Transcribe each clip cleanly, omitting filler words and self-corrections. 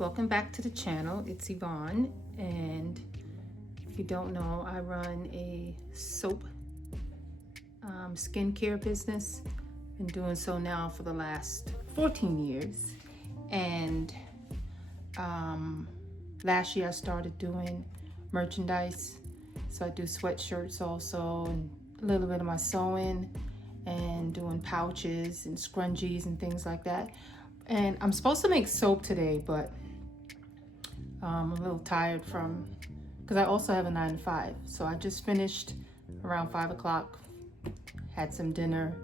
Welcome back to the channel. It's Yvonne, and if you don't know, I run a soap skincare business. Been doing so now for the last 14 years, and last year I started doing merchandise. So I do sweatshirts also, and a little bit of my sewing, and doing pouches and scrunchies and things like that. And I'm supposed to make soap today, but I'm a little tired because I also have a 9 to 5. So I just finished around 5 o'clock, had some dinner,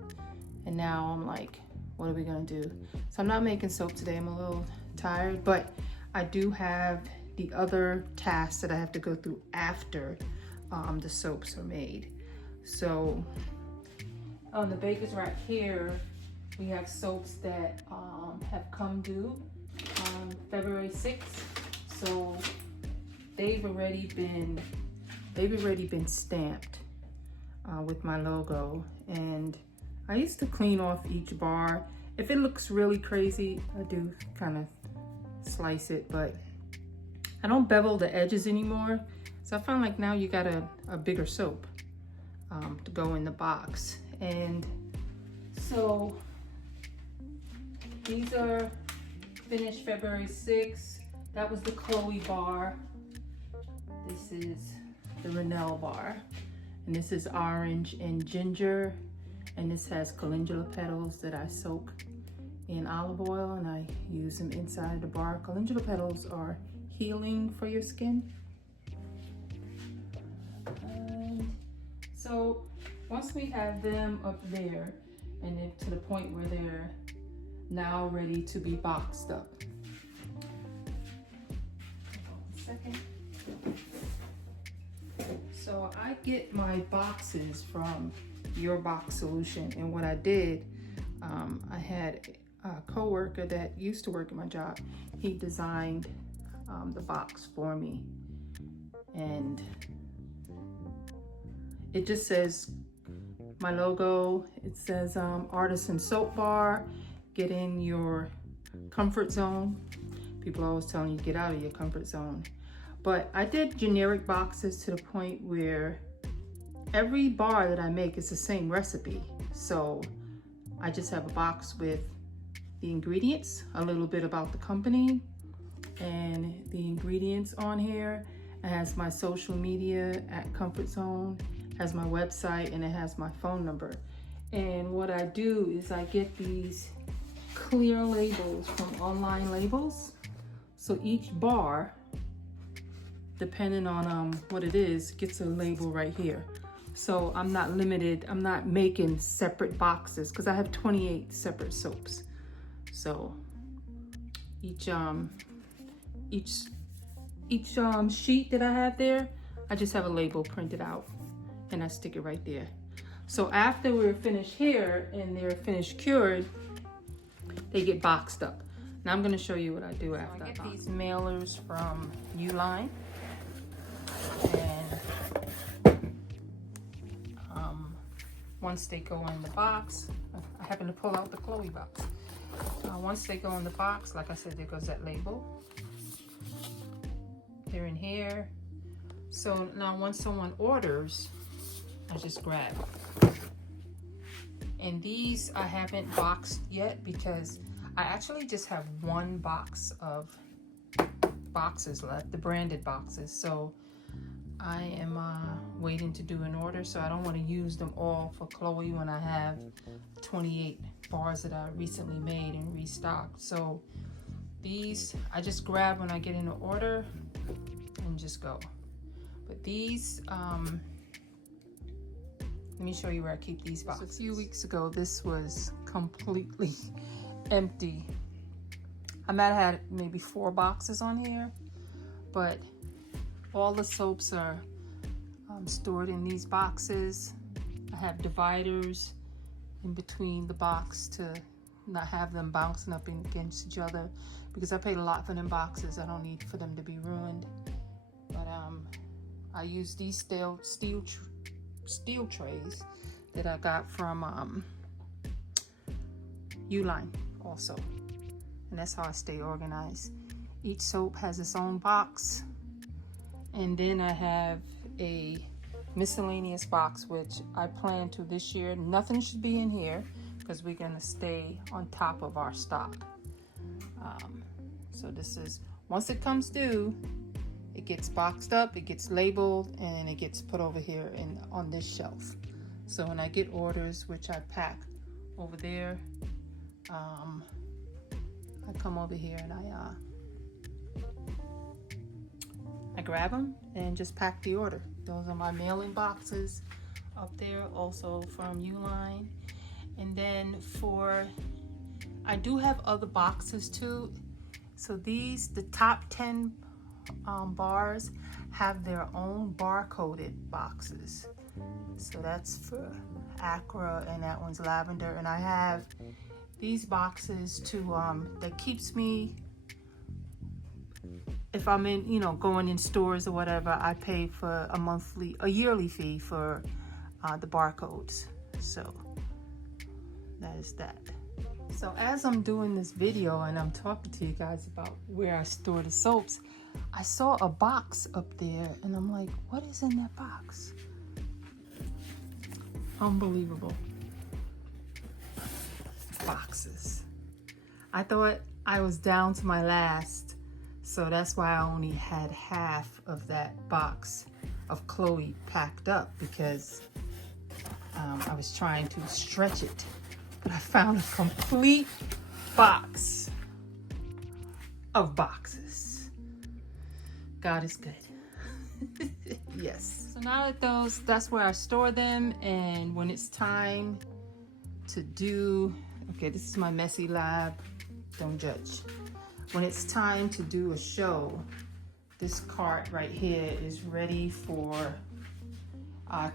and now I'm like, what are we gonna do? So I'm not making soap today. I'm a little tired, but I do have the other tasks that I have to go through after the soaps are made. So on the baker's rack here, we have soaps that have come due on February 6th. So they've already been stamped with my logo. And I used to clean off each bar. If it looks really crazy, I do kind of slice it, but I don't bevel the edges anymore. So I find like now you got a bigger soap to go in the box. And so these are finished February 6th. That was the Chloe bar. This is the Renelle bar. And this is orange and ginger. And this has calendula petals that I soak in olive oil, and I use them inside the bar. Calendula petals are healing for your skin. And so once we have them up there, and then to the point where they're now ready to be boxed up. Second. So I get my boxes from Your Box Solution, and what I did, I had a coworker that used to work at my job. He designed the box for me, and it just says my logo. It says Artisan Soap Bar. Get in your comfort zone. People are always telling you get out of your comfort zone. But I did generic boxes to the point where every bar that I make is the same recipe. So I just have a box with the ingredients, a little bit about the company, and the ingredients on here. It has my social media at Comfort Zone, has my website, and it has my phone number. And what I do is I get these clear labels from Online Labels. So each bar, depending on what it is, gets a label right here. So I'm not limited, I'm not making separate boxes because I have 28 separate soaps. So each sheet that I have there, I just have a label printed out and I stick it right there. So after we're finished here and they're finished cured, they get boxed up. Now I'm gonna show you what I do after I get these mailers from Uline. And once they go in the box, I happen to pull out the Chloe box. Once they go in the box, like I said, there goes that label. They're in here. So now once someone orders, I just grab. And these I haven't boxed yet because I actually just have one box of boxes left, the branded boxes. So I am waiting to do an order, so I don't want to use them all for Chloe when I have 28 bars that I recently made and restocked. So these I just grab when I get in the order and just go. But these, let me show you where I keep these boxes. A few weeks ago, this was completely empty. I might have had maybe 4 boxes on here, but all the soaps are stored in these boxes. I have dividers in between the box to not have them bouncing up against each other because I paid a lot for them boxes. I don't need for them to be ruined. But I use these steel trays that I got from Uline also. And that's how I stay organized. Each soap has its own box. And then I have a miscellaneous box, which I plan to this year. Nothing should be in here because we're gonna stay on top of our stock. So this is, once it comes due, it gets boxed up, it gets labeled, and it gets put over here on this shelf. So when I get orders, which I pack over there, I come over here and I grab them and just pack the order. Those are my mailing boxes up there, also from Uline. And then I do have other boxes too. So these, the top 10 bars have their own barcoded boxes. So that's for Acra, and that one's lavender. And I have these boxes that keeps me, if I'm in, going in stores or whatever, I pay for a yearly fee for the barcodes. So that is that. So as I'm doing this video and I'm talking to you guys about where I store the soaps, I saw a box up there and I'm like, what is in that box? Unbelievable. Boxes. I thought I was down to my last, so that's why I only had half of that box of Chloe packed up, because I was trying to stretch it. But I found a complete box of boxes. God is good. Yes. So now that that's where I store them, and when it's time to do, okay, this is my messy lab, don't judge. When it's time to do a show, this cart right here is ready for,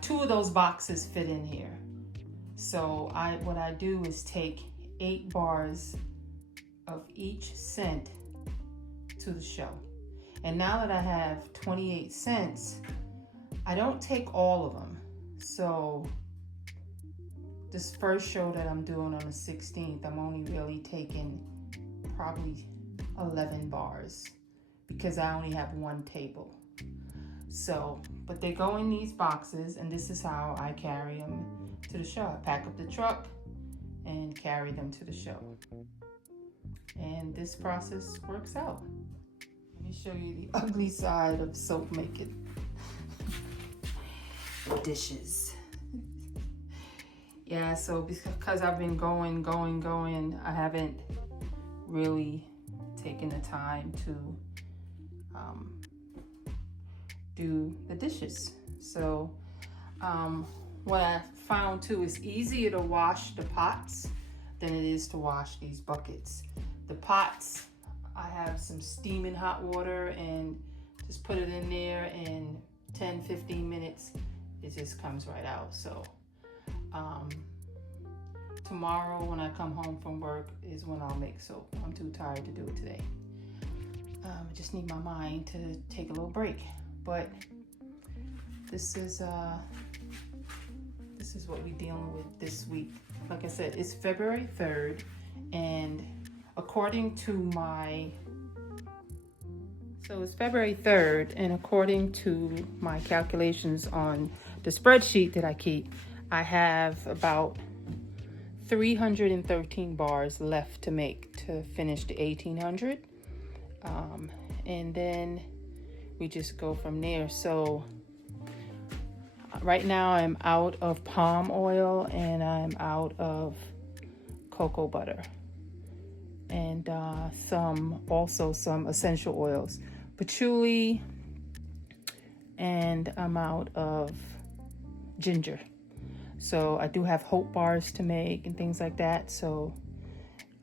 2 of those boxes fit in here. So what I do is take 8 bars of each scent to the show. And now that I have 28 scents, I don't take all of them. So this first show that I'm doing on the 16th, I'm only really taking probably 11 bars because I only have 1 table. So, but they go in these boxes, and this is how I carry them to the show. I pack up the truck and carry them to the show. And this process works out. Let me show you the ugly side of soap making. Dishes. Yeah, so because I've been going, I haven't really taken the time to do the dishes. So what I found too is easier to wash the pots than it is to wash these buckets. The pots, I have some steaming hot water and just put it in there, and 10-15 minutes it just comes right out. So tomorrow when I come home from work is when I'll make soap. I'm too tired to do it today. I just need my mind to take a little break. But this is what we're dealing with this week. Like I said, it's February 3rd, and according to my calculations on the spreadsheet that I keep, I have about 313 bars left to make to finish the 1800. And then we just go from there. So right now I'm out of palm oil and I'm out of cocoa butter, and some essential oils, patchouli, and I'm out of ginger. So I do have hope bars to make and things like that. So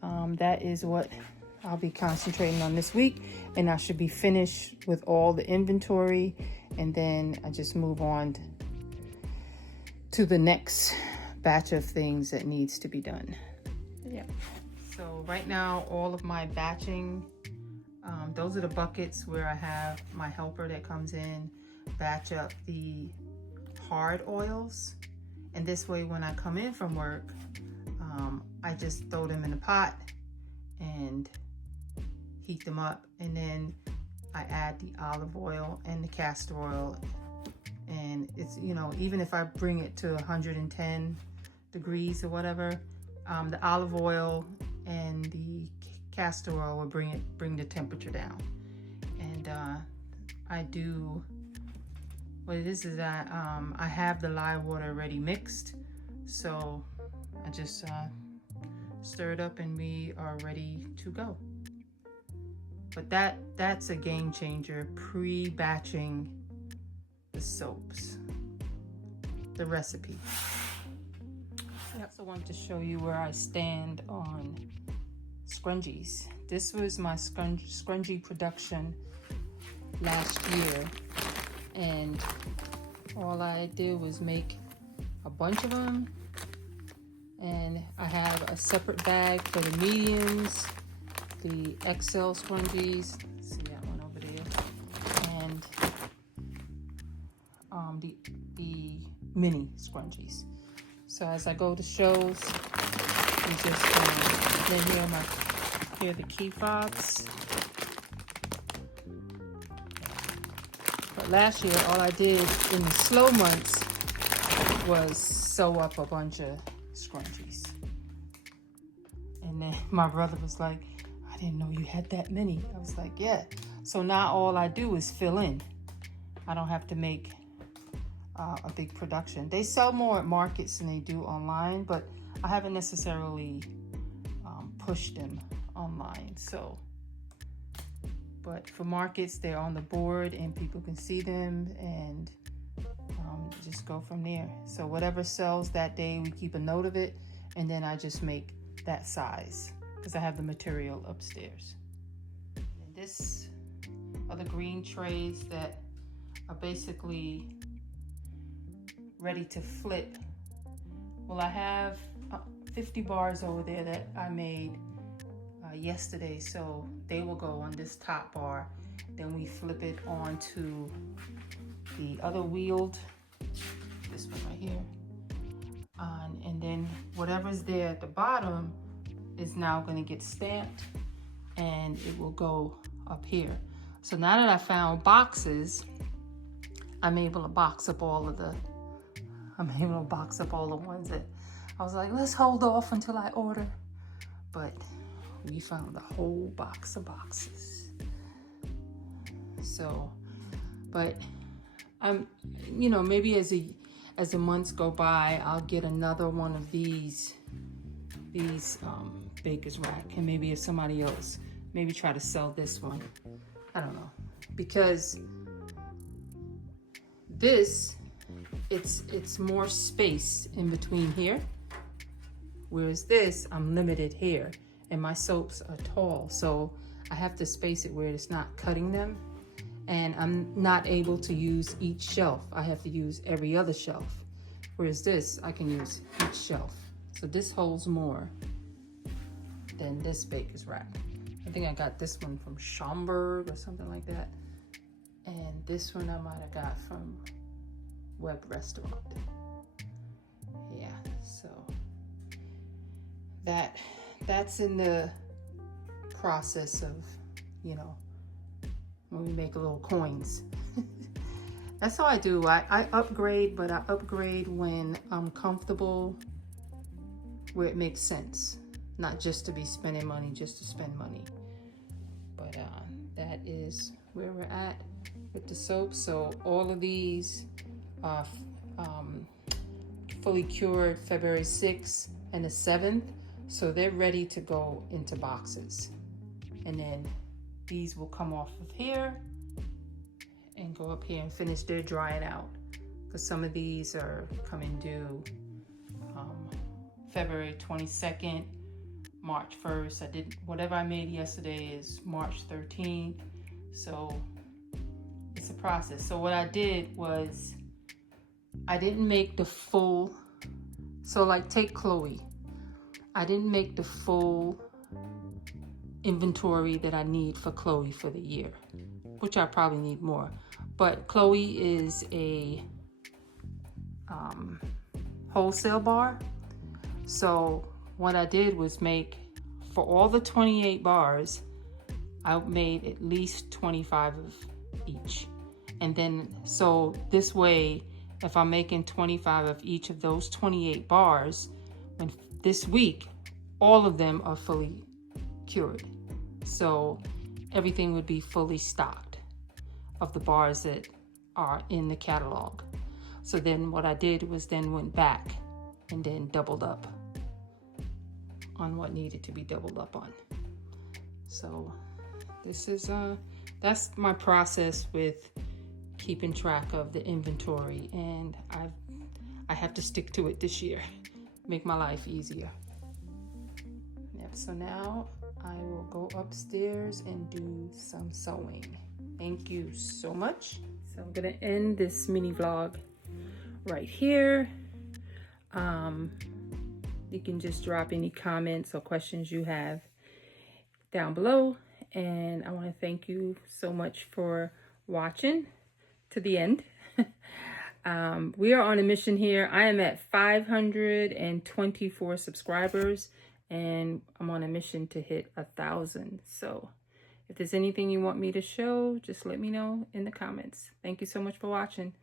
that is what I'll be concentrating on this week, and I should be finished with all the inventory, and then I just move on to the next batch of things that needs to be done. Yeah. So right now, all of my batching, those are the buckets where I have my helper that comes in, batch up the hard oils, and this way when I come in from work, I just throw them in the pot and heat them up, and then I add the olive oil and the castor oil. And it's, you know, even if I bring it to 110 degrees or whatever, the olive oil and the castor oil will bring the temperature down. And I do, what it is that I have the lye water already mixed, so I just stir it up and we are ready to go. But that's a game changer, pre-batching the soaps, the recipe. I also want to show you where I stand on scrunchies. This was my scrunchie production last year, and all I did was make a bunch of them, and I have a separate bag for the mediums, the XL scrunchies, see that one over there, and the mini scrunchies. So as I go to shows, you just then here are the key fobs. But last year, all I did in the slow months was sew up a bunch of scrunchies. And then my brother was like, I didn't know you had that many. I was like, yeah. So now all I do is fill in. I don't have to make a big production. They sell more at markets than they do online, but I haven't necessarily pushed them online. So, but for markets, they're on the board and people can see them, and just go from there. So whatever sells that day, we keep a note of it, and then I just make that size because I have the material upstairs. And this are the green trays that are basically ready to flip. Well, I have 50 bars over there that I made yesterday, so they will go on this top bar. Then we flip it onto the other wheeled, this one right here, and then whatever's there at the bottom is now going to get stamped, and it will go up here. So now that I found boxes, I'm able to box up all the ones that I was like, let's hold off until I order. But we found a whole box of boxes. So, but I'm, you know, maybe as the months go by, I'll get another one of these baker's rack, and maybe if somebody else, maybe try to sell this one. I don't know, because this, it's more space in between here, whereas this, I'm limited here, and my soaps are tall, so I have to space it where it's not cutting them, and I'm not able to use each shelf. I have to use every other shelf, whereas this, I can use each shelf. So this holds more than this baker's rack. I think I got this one from Schaumburg or something like that, and this one I might have got from Web Restaurant. Yeah, so that's in the process of, you know, when we make little coins. That's how I do. I upgrade, but I upgrade when I'm comfortable, where it makes sense, not just to be spending money just to spend money. But that is where we're at with the soap. So all of these are fully cured February 6th and the 7th, so they're ready to go into boxes. And then these will come off of here and go up here and finish their drying out, because some of these are coming due February 22nd, March 1st. I did whatever I made yesterday is March 13th, so it's a process. So what I did was I didn't make the full, so like take Chloe, I didn't make the full inventory that I need for Chloe for the year, which I probably need more, but Chloe is a wholesale bar. So what I did was make, for all the 28 bars, I made at least 25 of each. And then, so this way, if I'm making 25 of each of those 28 bars, when this week, all of them are fully cured. So everything would be fully stocked of the bars that are in the catalog. So then what I did was then went back and then doubled up on what needed to be doubled up on. So this is that's my process with keeping track of the inventory, and I have to stick to it this year. Make my life easier. Yep, so now I will go upstairs and do some sewing. Thank you so much. So I'm gonna end this mini vlog right here. You can just drop any comments or questions you have down below. And I want to thank you so much for watching to the end. We are on a mission here. I am at 524 subscribers, and I'm on a mission to hit 1,000. So if there's anything you want me to show, just let me know in the comments. Thank you so much for watching.